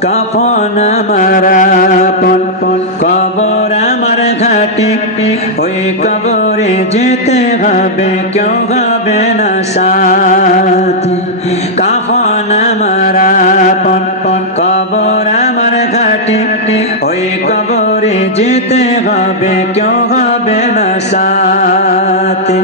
কাফন আমার আপন, কবর আমার ঘাটি। ওই কবরে যেতে হবে, কেউ হবে না সাথী। কাফন আমার আপন, কবর আমার ঘাটি। ওই কবরে যেতে হবে, কেউ হবে না সাথী।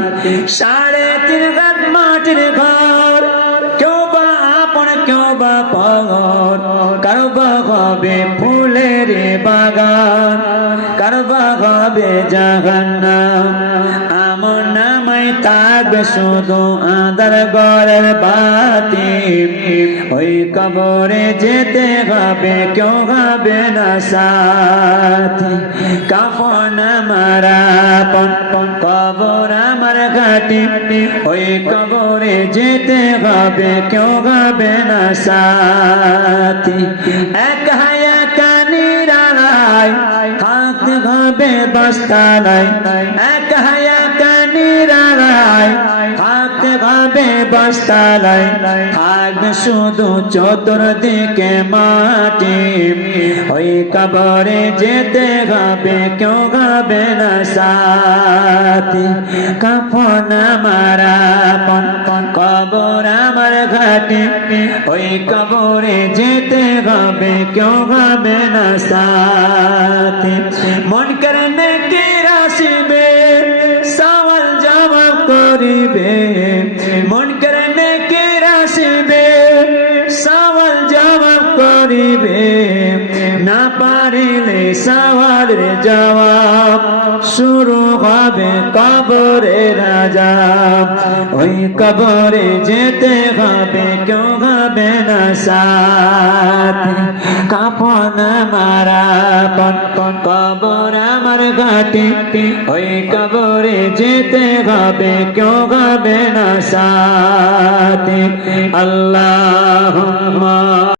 কারও হবে ফুলের বাগান কারও বা হবে জাহান্নাম। আমন নামাই থাকবে শুধু আদার গড়ের বাতি। ওই কবরে যেতে হবে, কেউ হবে না সাথ। কাফন মারা পন কবর ঘাটি ওই কবরে যেতে হবে, কেউ হবে না সাথী। এক হায়া কানিরালাই থাকতে হবে বস্তালাই এক হায়া কানিরালাই থাকতে হবে বস্তালাই থাকবে শুধু চতুর্দিকে মাটি। ওই কবরে যেতে হবে, কেউ হবে না সাথী। কাফন মারা পন পন কবর আমার ঘাটে। ওই কবরে যেতে হবে, কেউ হবে না সাথী। মন করনে কে রাসিবে, সওয়াল জবাব করিবে। মন করনে কে রাসিবে, সওয়াল জবাব করিবে। না পারিলে সওয়ালের জবাব, শুরু হবে কবরে রাজা। ওই কবরে যেতে হবে, কেউ হবে না সাথ। কাপন মারা পন কবর আমার ঘাটি। ওই কবরে যেতে হবে, কেউ হবে না সাথ। আল্লাহ